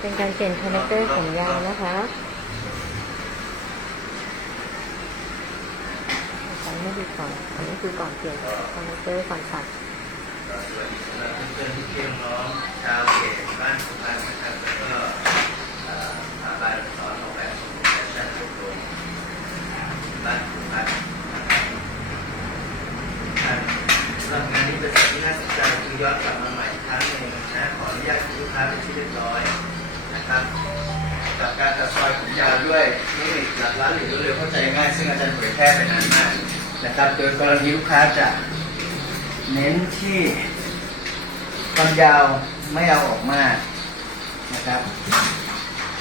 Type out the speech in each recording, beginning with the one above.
เป็นการเปลี่ยนคอนเนคเตอร์ของยางนะคะใช้ไม่ดีก่อน อันนี้คือก่อนเปลี่ยนคอนเนคเตอร์ก่อนตัดก็สวัสดีสำหรับเพื่อนเช้าวเขตบ้านสุพรรณนะครับแล้วก็เอ่อสถานสอนออกแบบแฟชั่นอบรมบ้านสุพรรณนะครับครับสำงานนี้เป็นสิ่งที่น่าสนใจคือย้อนกลับมาใหม่ครั้งหนึ่งนะขออนุญาตคุณลูกค้าเป็นที่เรียบร้อยนรับ การตัดซอยผมยาวด้วยเทคนิคหลักล้านหรือเร็วเข้าใจง่าย ซึ่งอาจารย์เผยแพร่ไปนานมากนะครับ โดยกรณีลูกค้าจะเน้นที่ความยาวไม่เอาออกมากนะครับ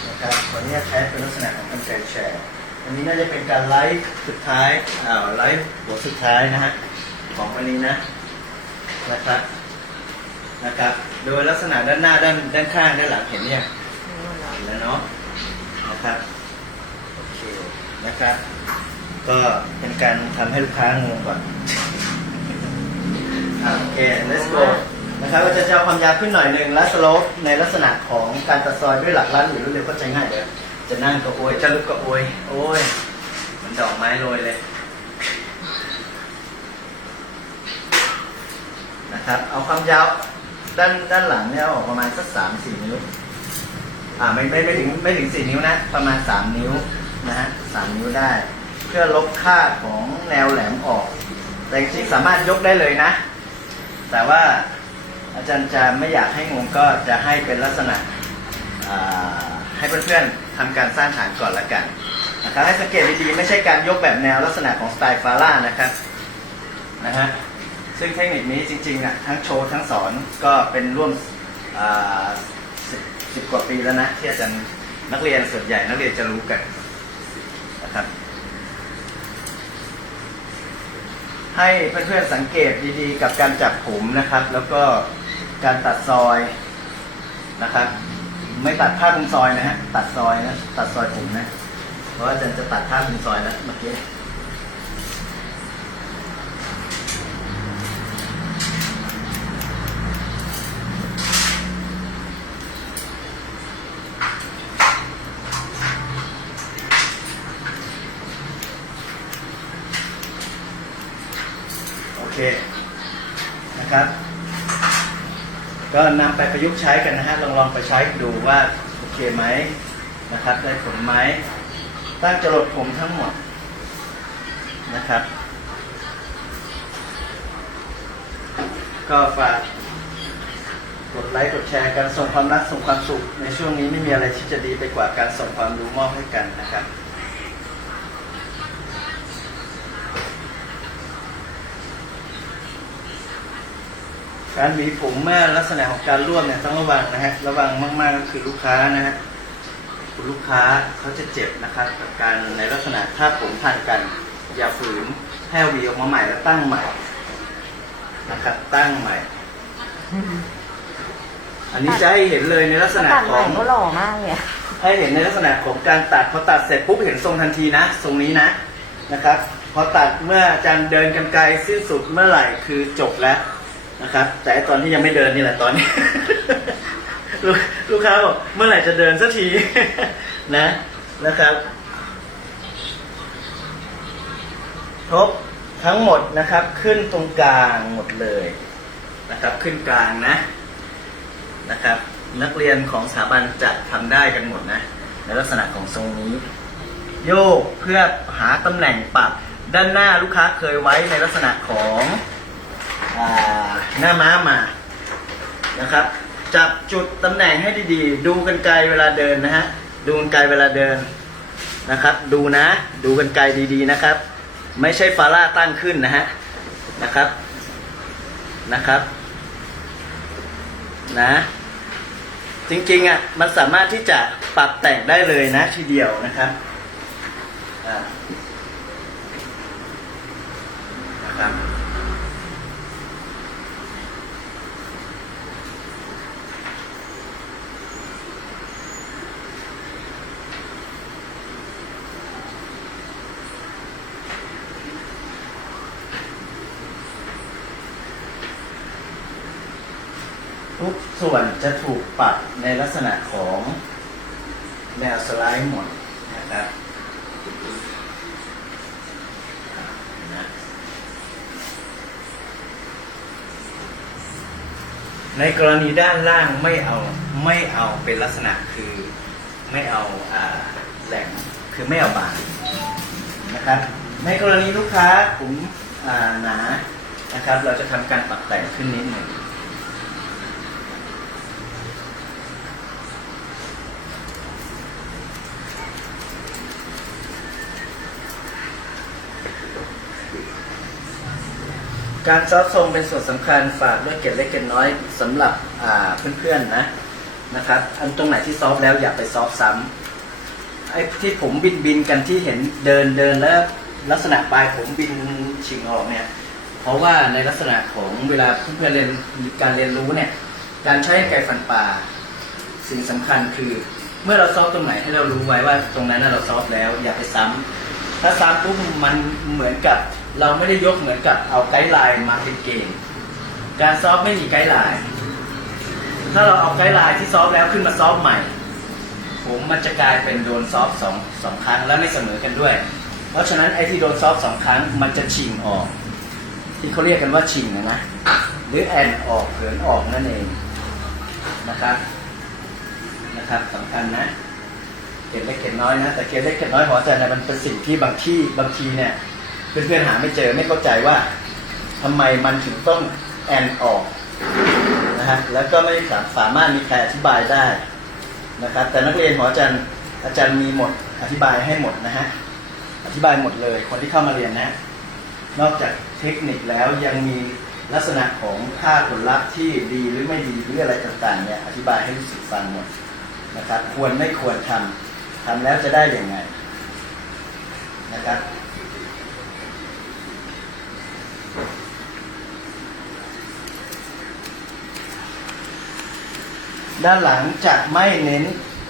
นะครับขออนุญาตใช้เป็นลักษณะของกรรแชร์อันนี้น่าจะเป็นการไลฟ์สุดท้ายอ่าไลฟ์บทสุดท้ายนะฮะของวันนี้นะนะครับนะครับ โดยลักษณะด้านหน้าด้านด้านข้างด้านหลังเห็นเนี่ยเห็นแล้วเนาะ นะครับโอเคนะครับ ก็เป็นการทำให้ลูกค้างงก่อนโอเค let's go นะครับก็จะเจ้าความยาวขึ้นหน่อยหนึ่งและสโลปในลักษณะของการตัดซอยด้วยหลักล้านหรือรวดเร็วก็ใจง่ายเดี๋ยวจะนั่งก็โอยจะลุกก็โอยโอ้ยเหมันดอกไม้โรยเลยนะครับเอาความยาวด้านด้านหลังเนี่ยเอาออกประมาณสักสามสี่นิ้ว อ่าไม่ไม่ไม่ถึงไม่ถึงสี่นิ้วนะ ประมาณสามนิ้วนะฮะสามนิ้วได้ เพื่อลบค่าของแนวแหลมออก แต่จริงสามารถยกได้เลยนะ แต่ว่าอาจารย์จะไม่อยากให้งงก็จะให้เป็นลักษณะให้เพื่อนๆทำการสร้างฐานก่อนละกันนะครับให้สังเกตดีๆไม่ใช่การยกแบบแนวลักษณะของสไตล์ฟาร่านะครับนะฮะซึ่งเทคนิคนี้จริงๆอะทั้งโชว์ทั้งสอนก็เป็นร่วมอ่า สิบกว่าปีแล้วนะที่อาจารย์นักเรียนส่วนใหญ่นักเรียนจะรู้กันนะครับ ให้เพื่อนๆสังเกตดีๆ กับการจับผมนะครับ แล้วก็การตัดซอยนะครับ ไม่ตัดผ้าคลุมซอยนะฮะตัดซอยนะตัดซอยผมนะเพราะอาจารย์จะตัดผ้าคลุมซอยแล้วเมื่อกี้ นะครับ ก็นำไปประยุกต์ใช้กันนะฮะ ลองลองไปใช้ดูว่าโอเคไหมนะครับ ได้ผลไหม ตั้งจรดผมทั้งหมดนะครับ ก็ฝากกดไลค์กดแชร์กันส่งความรักส่งความสุข ในช่วงนี้ไม่มีอะไรที่จะดีไปกว่าการส่งความรู้มอบให้กันนะครับ การหวีผมเมื่อลักษณะของการร่วมเนี่ยต้องระวังนะฮะระวังมากๆก็คือลูกค้านะฮะคุณลูกค้าเขาจะเจ็บนะครับกับการในลักษณะถ้าผมพันกัน อย่าฝืนให้เอาหวีออกมาใหม่แล้วตั้งใหม่นะครับ ตั้งใหม่ อันนี้จะให้เห็นเลยในลักษณะตัดขใหม่องก็หล่อมากเลยอะให้เห็นในลักษณะของการตัดพอตัดเสร็จปุ๊บเห็นทรงทันทีนะ ทรงนี้นะนะครับ พอตัดเมื่ออาจารย์เดินกันไกลสิ้นสุดเมื่อไหร่คือจบแล้ว นะครับ แต่ตอนที่ยังไม่เดินนี่แหละตอนนี้ลูกลูกค้าบอกเมื่อไหร่จะเดินสักทีนะนะครับทบทั้งหมดนะครับขึ้นตรงกลางหมดเลยนะครับ ขึ้นกลางนะนะครับ นักเรียนของสถาบันจะทำได้กันหมดนะ ในลักษณะของทรงนี้ โยกเพื่อหาตำแหน่งปรับด้านหน้าลูกค้าเคยไว้ในลักษณะของ หน้าม้ามานะครับ จับจุดตำแหน่งให้ดีๆ ดูกันไกลเวลาเดินนะฮะดูกันไกลเวลาเดินนะครับ ดูนะ ดูกันไกลดีๆนะครับ ไม่ใช่ฟาร่าตั้งขึ้นนะฮะนะครับนะครับนะจริงๆอะมันสามารถที่จะปรับแต่งได้เลยนะทีเดียวนะครับอ่านะครับทุก ส่วนจะถูกปรับในลักษณะของแนวสไลด์หมดนะครับในกรณีด้านล่างไม่เอาไม่เอาเป็นลักษณะคือไม่เอาอ่าแหล่งคือไม่เอาบานนะครับ ในกรณีลูกค้าผมอ่าหนานะครับ เราจะทำการปรับแต่งขึ้นนิดหนึ่ง การซอฟต์ทรงเป็นส่วนสำคัญฝากด้วยเกร็ดเล็กเกร็ดน้อยสำหรับอ่าเพื่อนๆนะนะครับ อันตรงไหนที่ซอฟต์แล้วอย่าไปซอฟต์ซ้ำไอ้ที่ผมบินบินๆกันที่เห็นเดินเดินแล้วลักษณะปลายผมบินชิงออกเนี่ย เพราะว่าในลักษณะของเวลาเพื่อนๆเรียนการเรียนรู้เนี่ย การใช้ไกรฟันปลาสิ่งสำคัญคือ เมื่อเราซอฟต์ตรงไหนให้เรารู้ไว้ว่าตรงนั้นน่ะเราซอฟต์แล้วอย่าไปซ้ำถ้าซ้ำปุ๊บมันเหมือนกับ เราไม่ได้ยกเหมือนกับเอาไกด์ไลน์มาเป็นเกณฑ์การซอฟไม่มีไกด์ไลน์ถ้าเราเอาไกด์ไลน์ที่ซอฟแล้วขึ้นมาซอฟใหม่ ผมมันจะกลายเป็นโดนซอฟสองสองครั้งและไม่เสมอกันด้วย เพราะฉะนั้นไอ้ที่โดนซอฟสองครั้งมันจะชิงออก ที่เขาเรียกกันว่าชิงนะนะหรือแอนออกเหินออกนั่นเองนะครับนะครับสำคัญนะเก็บเล็กเก็บน้อยนะแต่เก็บเล็กเก็บน้อยหัวใจเนี่ยมันเป็นสิ่งที่บางที่บางทีเนี่ย เพื่อนๆหาไม่เจอไม่เข้าใจว่าทำไมมันถึงต้องแอนออกนะฮะแล้วก็ไม่สามารถมีใครอธิบายได้นะครับ แต่นักเรียนหออาจารย์อาจารย์มีหมดอธิบายให้หมดนะฮะอธิบายหมดเลยคนที่เข้ามาเรียนนะนอกจากเทคนิคแล้วยังมีลักษณะของค่าผลลัพธ์ที่ดีหรือไม่ดีหรืออะไรต่างๆเนี่ยอธิบายให้รู้สึกฟังหมดนะครับ ควรไม่ควรทำทำแล้วจะได้อย่างไงนะครับ ด้านหลังจะไม่เน้น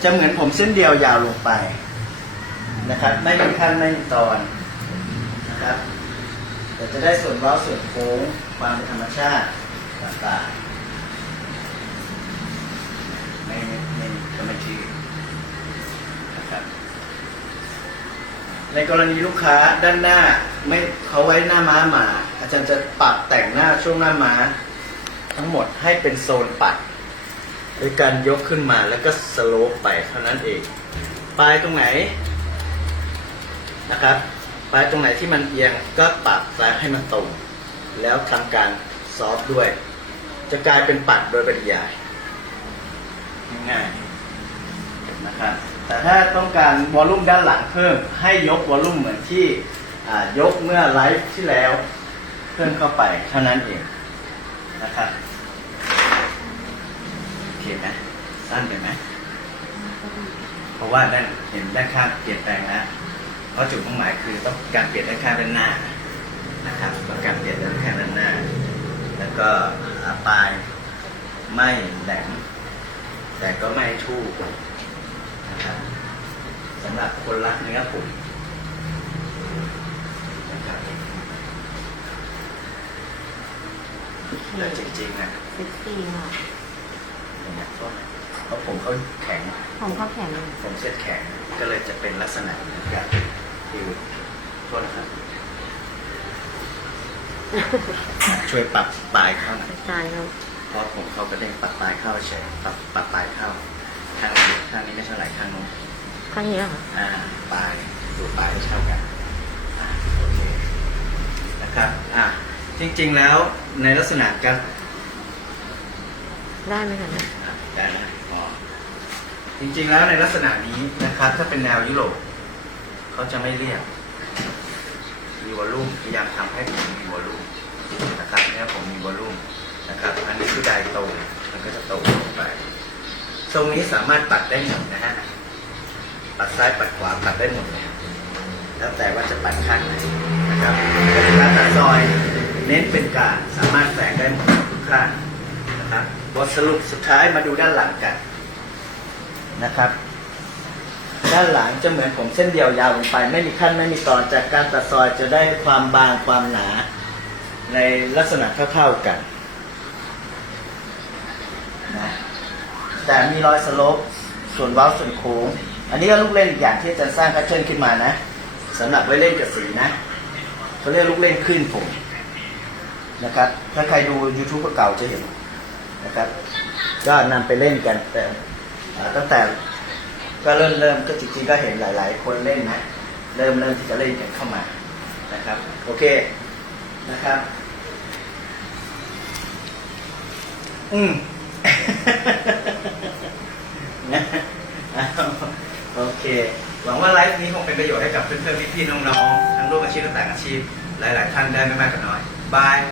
จะเหมือนผมเส้นเดียวยาวลงไปนะครับ ไม่มีขั้นไม่มีตอนนะครับแต่จะได้ส่วนเว้าส่วนโค้งความเป็นธรรมชาติต่างๆไม่ไม่ไม่ก็ไม่ชื่อนะครับในกรณีลูกค้าด้านหน้าไม่เขาไว้หน้าม้าหมา อาจารย์จะปรับแต่งหน้าช่วงหน้าม้า ทั้งหมดให้เป็นโซนปัด โดยการยกขึ้นมาแล้วก็สโลปไปเท่านั้นเอง ปลายตรงไหนนะครับ ปลายตรงไหนที่มันเอียงก็ปรับปลายให้มันตรง แล้วทำการซอฟด้วย จะกลายเป็นปัดโดยปริยายง่ายๆนะครับ แต่ถ้าต้องการวอลลุ่มด้านหลังเพิ่ม ให้ยกวอลลุ่มเหมือนที่ยกเมื่อไลฟ์ที่แล้วเพิ่มเข้าไปเท่านั้นเองนะครับ โอเคไหมสั้นไปไหมเพราะว่าด้านเห็นด้านข้างเปลี่ยนแปลงแล้วเพราะจุดมุ่งหมายคือต้องการเปลี่ยนด้านข้างด้านหน้านะครับต้องการเปลี่ยนด้านข้างด้านหน้า แล้วก็อ่าปลายไม่แหลมแต่ก็ไม่ทู่นะครับสำหรับคนรักเนื้อผมนะครับแต่จริงๆนะเซ็กซี่มาก เนี่ยเพราะผมเขาแข็งผมเขาแข็งผมเส้นแข็งก็เลยจะเป็นลักษณะเหมือนกันคือโทษนะครับช่วยปรับปลายเข้าหน่อยใช่ครับเพราะผมเขาก็เด้งปรับปลายเข้าเฉยปรับปรับปลายเข้าข้างนี้ข้างนี้ไม่เท่าไหร่ข้างนู้นข้างนี้เหรอคะอ่าปลายดูปลายให้เท่ากันอ่าโอเคนะครับอะจริงๆแล้วในลักษณะการ ได้ไหมคะเนี่ยได้นะอ๋อจริงๆแล้วในลักษณะนี้นะครับ ถ้าเป็นแนวยุโรปเขาจะไม่เรียกมีวอลลุ่มพยายามทำให้ผมมีวอลลุ่มนะครับเนี่ยผมมีวอลลุ่มนะครับ อันนี้คือไดโตมันก็จะโตลงไป ทรงนี้สามารถปัดได้หมดนะฮะปัดซ้ายปัดขวาปัดได้หมดเลยแล้วแต่ว่าจะปัดข้างไหนนะครับแต่การตัดซอย เน้นเป็นการสามารถแฝงได้หมดทุกข้างนะครับ บทสรุปสุดท้ายมาดูด้านหลังกันนะครับ ด้านหลังจะเหมือนผมเส้นเดียวยาวลงไป ไม่มีขั้นไม่มีตอนจากการตัดซอยจะได้ความบางความหนา ในลักษณะเท่าๆกันนะแต่มีรอยสโลปส่วนว้าส่วนโค้ง อันนี้ก็ลูกเล่นอีกอย่างที่อาจารย์สร้างแพทเทิร์นขึ้นมานะสำหรับไว้เล่นกับสีนะเขาเรียกลูกเล่นคลื่นผมนะครับ ถ้าใครดู YouTube เก่าจะเห็น นะครับ ก็นำไปเล่นกันแต่ตั้งแต่ก็เริ่มเริ่มก็จริงๆก็เห็นหลาย ๆ คนเล่นนะเริ่มเริ่มที่จะเล่นกันเข้ามานะครับโอเคนะครับ อืมนะโอเค หวังว่าไลฟ์นี้คงเป็นประโยชน์ให้กับเพื่อนๆพี่ๆน้องๆทั้งร่วมอาชีพและต่างอาชีพหลาย ๆ ท่านได้ไม่มากก็น้อยบาย